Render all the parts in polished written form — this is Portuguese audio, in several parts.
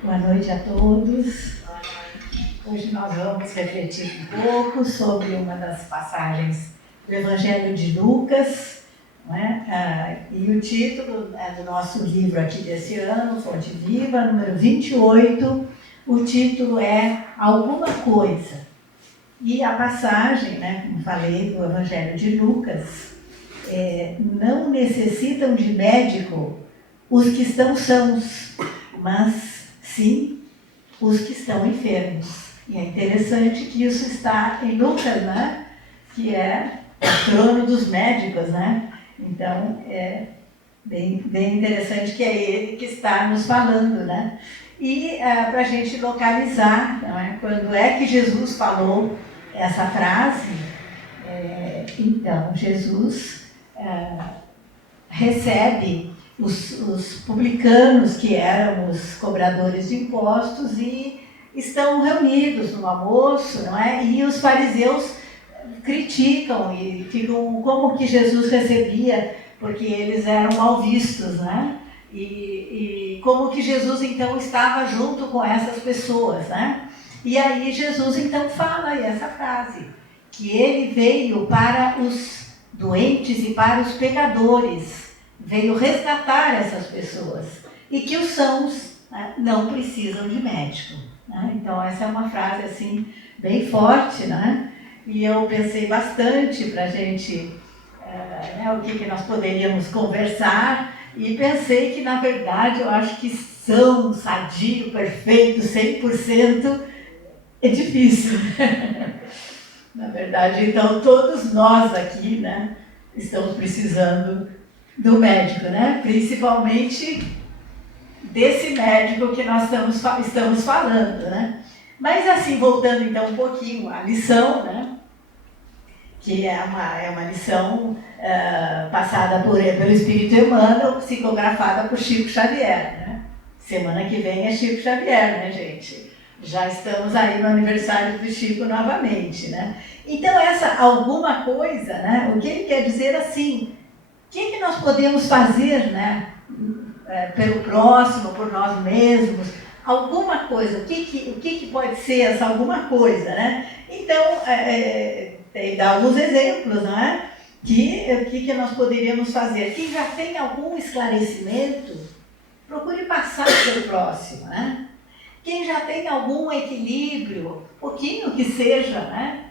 Boa noite a todos. Hoje nós vamos refletir um pouco sobre uma das passagens do Evangelho de Lucas, não é? E o título do nosso livro aqui desse ano, Fonte Viva, número 28, o título é Alguma Coisa. E a passagem, né, como falei, do Evangelho de Lucas, não necessitam de médico os que estão sãos, mas sim os que estão enfermos. E é interessante que isso está em Lucas, né? Que é o trono dos médicos, né? Então, é bem interessante que é ele que está nos falando, né? E para a gente localizar, não é? Quando é que Jesus falou essa frase, então, Jesus recebe os publicanos, que eram os cobradores de impostos, e estão reunidos no almoço, não é? E os fariseus criticam e ficam como que Jesus recebia, porque eles eram mal vistos, né? E como que Jesus então estava junto com essas pessoas, né? E aí Jesus então fala essa frase, que ele veio para os doentes e para os pecadores, veio resgatar essas pessoas, e que os sãos, né, não precisam de médico, né? Então essa é uma frase assim bem forte, né? E eu pensei bastante para a gente, o que nós poderíamos conversar, e pensei que na verdade eu acho que são, sadio, perfeito, 100% é difícil. Na verdade, então, todos nós aqui, né, estamos precisando do médico, né? Principalmente desse médico que nós estamos falando, né? Mas assim, voltando então um pouquinho à lição, né? Que é uma lição passada pelo Espírito Emmanuel, psicografada por Chico Xavier, né? Semana que vem é Chico Xavier, né, gente? Já estamos aí no aniversário do Chico novamente, né? Então, essa alguma coisa, né? O que ele quer dizer assim, o que nós podemos fazer, né? Pelo próximo, por nós mesmos, alguma coisa, o que pode ser essa alguma coisa, né? Então, ele dá alguns exemplos, não é? O que nós poderíamos fazer? Quem já tem algum esclarecimento, procure passar pelo próximo, né? Quem já tem algum equilíbrio, pouquinho que seja, né?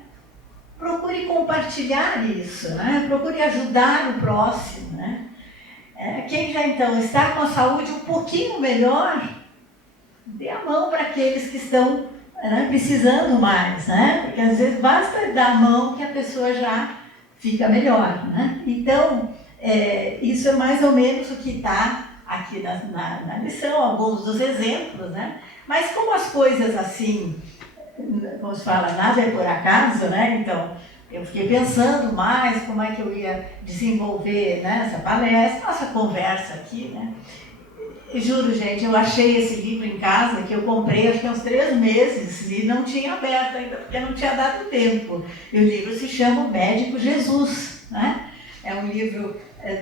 Procure compartilhar isso, né? Procure ajudar o próximo, né? Quem já então está com a saúde um pouquinho melhor, dê a mão para aqueles que estão, né, precisando mais, né? Porque às vezes basta dar a mão que a pessoa já fica melhor, né? Então, isso é mais ou menos o que está aqui na lição, alguns dos exemplos, né? Mas como as coisas assim, como se fala, nada é por acaso, né? Então, eu fiquei pensando mais como é que eu ia desenvolver, né, essa palestra, nossa conversa aqui, né? E juro, gente, eu achei esse livro em casa, que eu comprei acho que há uns 3 meses, e não tinha aberto ainda, porque não tinha dado tempo. E o livro se chama O Médico Jesus, né? É um livro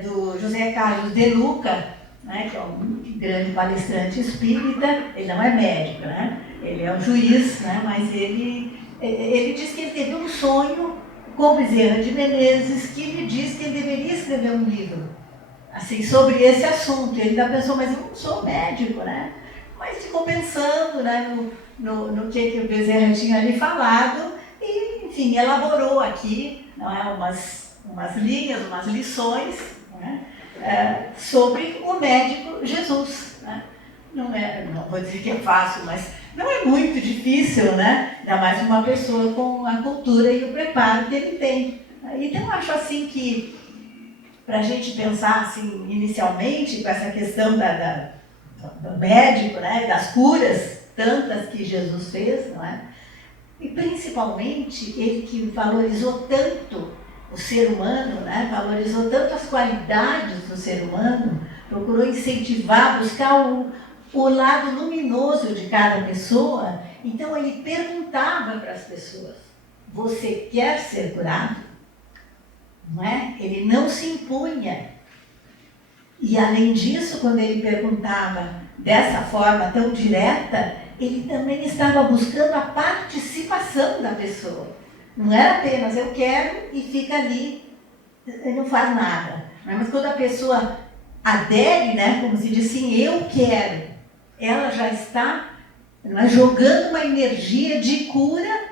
do José Carlos de Luca, né, que é um grande palestrante espírita. Ele não é médico, né? Ele é um juiz, né? Mas ele diz que ele teve um sonho com Bezerra de Menezes, que lhe diz que ele deveria escrever um livro assim, sobre esse assunto. Ele ainda pensou, mas eu não sou médico, né? Mas ficou pensando, né, no que o Bezerra tinha ali falado, e, enfim, elaborou aqui, não é, umas linhas, umas lições, né, sobre o médico Jesus, né? Não vou dizer que é fácil, mas não é muito difícil, né? Ainda mais uma pessoa com a cultura e o preparo que ele tem. Então, eu acho assim que, para a gente pensar assim, inicialmente, com essa questão do médico, né? Das curas, tantas que Jesus fez, não é? E principalmente, ele que valorizou tanto o ser humano, né? Valorizou tanto as qualidades do ser humano, procurou incentivar, buscar o lado luminoso de cada pessoa. Então ele perguntava para as pessoas: você quer ser curado? Não é? Ele não se impunha. E além disso, quando ele perguntava dessa forma tão direta, ele também estava buscando a participação da pessoa. Não era apenas eu quero e fica ali, e não faz nada. Mas quando a pessoa adere, né, como se diz assim, eu quero, ela já está, não é, jogando uma energia de cura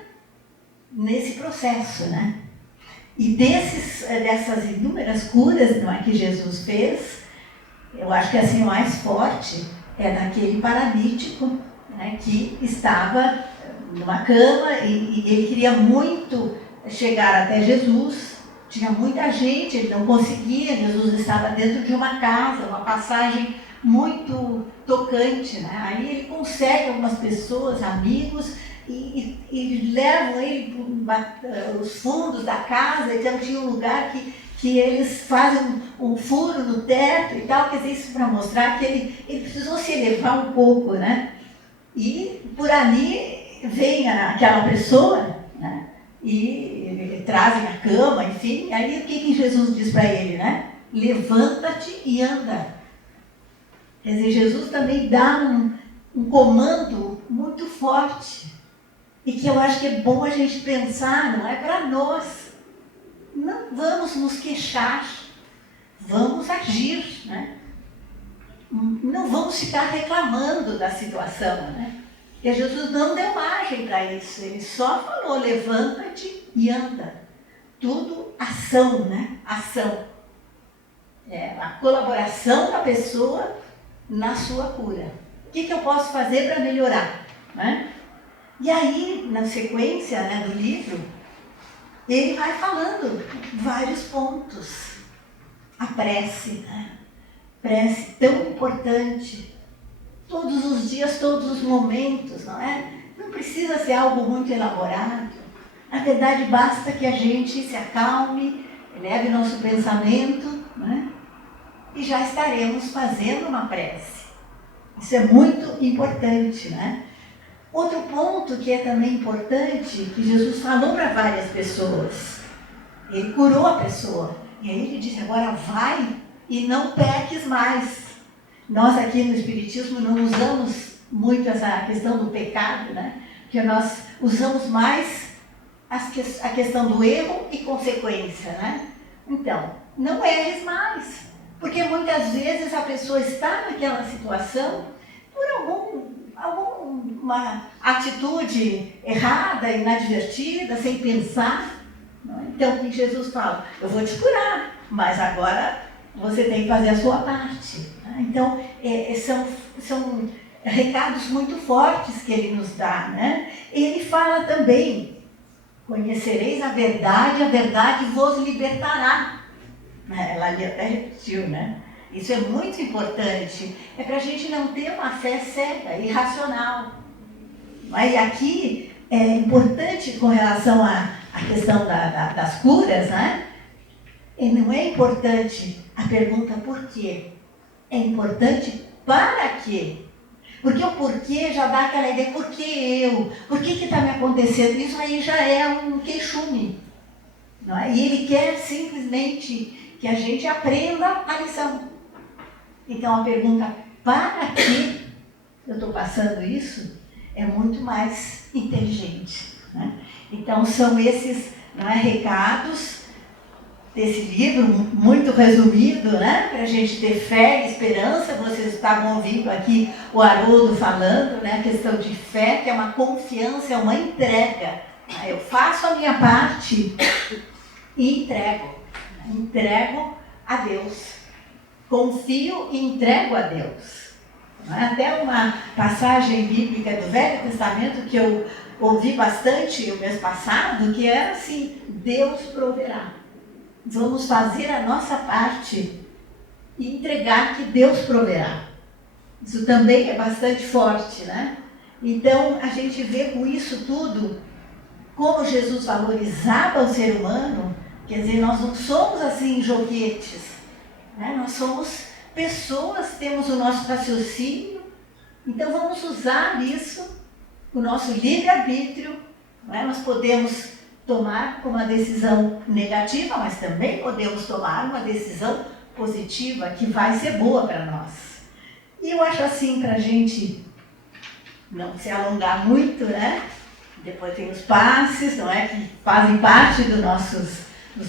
nesse processo, né? E dessas inúmeras curas, não é, que Jesus fez, eu acho que assim o mais forte é daquele paralítico, né, que estava numa cama e ele queria muito chegar até Jesus. Tinha muita gente, ele não conseguia. Jesus estava dentro de uma casa, uma passagem muito tocante, né? Aí ele consegue algumas pessoas, amigos, e levam ele para os fundos da casa. Então tinha um lugar que eles fazem um furo no teto e tal, quer dizer, isso para mostrar que ele precisou se elevar um pouco, né? E por ali vem aquela pessoa, né? E trazem a cama, enfim. Aí o que Jesus diz para ele, né? Levanta-te e anda. Quer dizer, Jesus também dá um comando muito forte. E que eu acho que é bom a gente pensar, não é para nós. Não vamos nos queixar, vamos agir, né? Não vamos ficar reclamando da situação, né? Porque Jesus não deu margem para isso, ele só falou, levanta-te e anda. Tudo ação, né? Ação. É a colaboração da pessoa na sua cura. O que eu posso fazer para melhorar, né? E aí, na sequência, né, do livro, ele vai falando vários pontos. A prece, né? Prece tão importante. Todos os dias, todos os momentos, não é? Não precisa ser algo muito elaborado. Na verdade, basta que a gente se acalme, eleve nosso pensamento, né? E já estaremos fazendo uma prece. Isso é muito importante, né? Outro ponto que é também importante, que Jesus falou para várias pessoas. Ele curou a pessoa. E aí ele disse, agora vai e não peques mais. Nós aqui no Espiritismo não usamos muito essa questão do pecado, né? Porque nós usamos mais a questão do erro e consequência, né? Então, não erres mais. Porque muitas vezes a pessoa está naquela situação por alguma atitude errada, inadvertida, sem pensar. Não é? Então, o que Jesus fala? Eu vou te curar, mas agora você tem que fazer a sua parte. Né? Então, são recados muito fortes que ele nos dá. Né? Ele fala também, conhecereis a verdade vos libertará. Ela ali até repetiu, né? Isso é muito importante. É para a gente não ter uma fé cega, irracional. E aqui é importante com relação à questão das curas, né? E não é importante a pergunta por quê. É importante para quê. Porque o porquê já dá aquela ideia, por que eu? Por que está me acontecendo? Isso aí já é um queixume. Não é? E ele quer simplesmente que a gente aprenda a lição. Então a pergunta, para que eu estou passando isso, é muito mais inteligente. Né? Então são esses, não é, recados desse livro, muito resumido, né? Para a gente ter fé e esperança. Vocês estavam ouvindo aqui o Haroldo falando, né? A questão de fé, que é uma confiança, é uma entrega. Eu faço a minha parte e entrego a Deus. Confio e entrego a Deus. Até uma passagem bíblica do Velho Testamento que eu ouvi bastante o mês passado, que era assim, Deus proverá. Vamos fazer a nossa parte e entregar que Deus proverá. Isso também é bastante forte, né? Então, a gente vê com isso tudo, como Jesus valorizava o ser humano. Quer dizer, nós não somos assim joguetes, né? Nós somos pessoas, temos o nosso raciocínio, então vamos usar isso, o nosso livre-arbítrio, né? Nós podemos tomar uma decisão negativa, mas também podemos tomar uma decisão positiva que vai ser boa para nós. E eu acho assim, para a gente não se alongar muito, né? Depois tem os passes, não é? Que fazem parte dos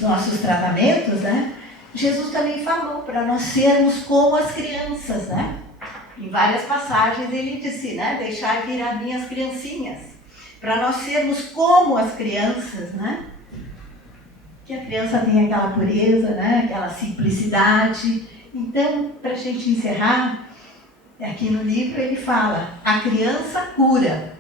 nossos tratamentos, né? Jesus também falou para nós sermos como as crianças, né? Em várias passagens ele disse, né? Deixai vir a mim as criancinhas. Para nós sermos como as crianças, né? Que a criança tem aquela pureza, né? Aquela simplicidade. Então, para a gente encerrar, aqui no livro ele fala, a criança cura.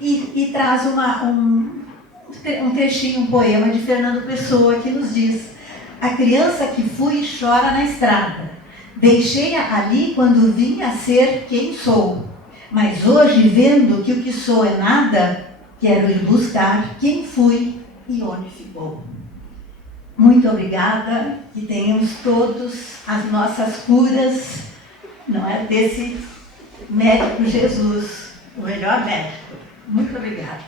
E traz um trechinho, um poema de Fernando Pessoa que nos diz: a criança que fui chora na estrada. Deixei-a ali quando vim a ser quem sou. Mas hoje, vendo que o que sou é nada, quero ir buscar quem fui e onde ficou. Muito obrigada, que tenhamos todos as nossas curas, não é, desse médico Jesus, o melhor médico. Muito obrigada.